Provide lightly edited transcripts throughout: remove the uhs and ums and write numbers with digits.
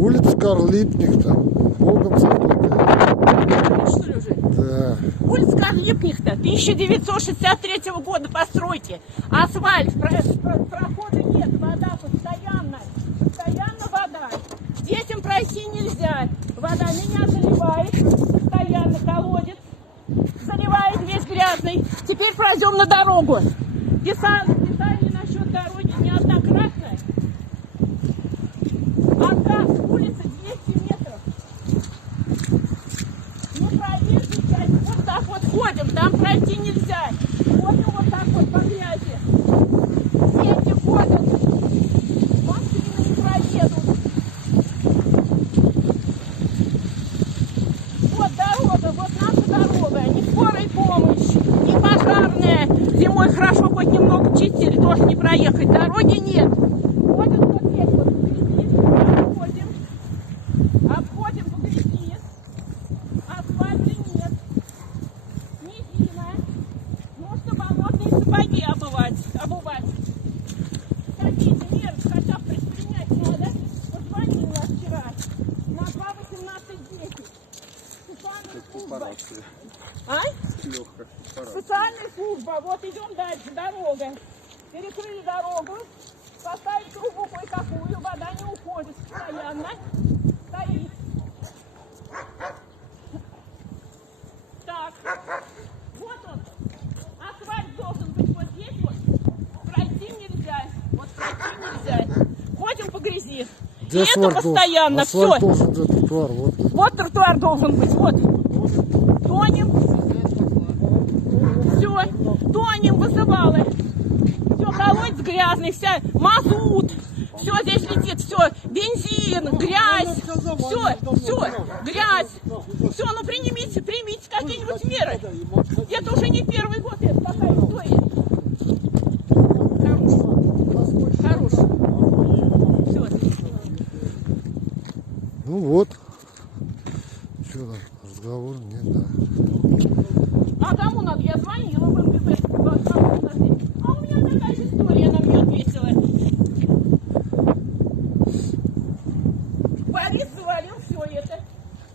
Улица Карл Липкнехта. Богом забытая. Что ли уже? Да. Улица Карл Липкнехта, 1963 года постройки. Асфальт, прохода нет, вода постоянно вода. Детям пройти нельзя. Вода меня заливает, постоянно колодец. Заливает весь грязный. Теперь пройдем на дорогу. Писали насчет дороги неоднократно. Отказ, улица 200 метров. Не проезжей части. Вот так вот ходим, там пройти нельзя. Ходим вот так вот по грязи. Дети ходят. Машины не проедут. Вот дорога, вот наша дорога. Не скорой помощи, не пожарная. Зимой хорошо хоть немного чистили, тоже не проехать. Дороги нет. Ходят вот здесь вот по грязи. Обходим по грязи. Асфальта нет. Низина. Нужно болотные сапоги обувать. Какие-то меры хотя бы предпринять надо. Позвонила вчера на 2.18.10. Социальная служба. А? Социальная служба. Вот идем дальше. Дорога. Перекрыли дорогу. Поставили трубу кое-какую. Вода не уходит постоянно. Стоит. Так. Вот он. Асфальт должен быть вот здесь вот. Пройти нельзя. Вот пройти нельзя. Ходим по грязи. Где И это постоянно. Асфальт Все. должен быть тротуар. Вот. Вот тротуар должен быть. Вот. Тонем. Все. Тонем вызывала. Все, колодец грязный. Вся мазут. Все здесь летит. Все. Бензин, грязь. Все. Грязь. Все, ну примите какие-нибудь меры. Это уже не первый год, это такая история. Хорош. Все. Ну вот. Что там? Разговор нет, да. А кому надо? Я звонила в МГБ. А у меня такая же история, она мне ответила. Борис завалил все это.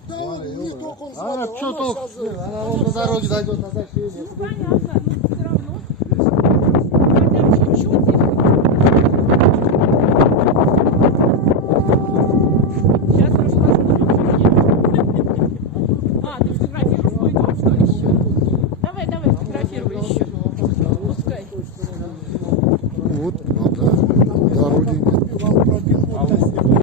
Да, не только он Она звонил, что она толку? сейчас, Она вот на дороге дойдет на сообщение. Ну понятно, но все равно. Хотя чуть-чуть. Сейчас А, ты фотографируешь мой дом, что ли, еще? Давай, фотографируй еще. Пускай. Вот, ну да. Дороги нет.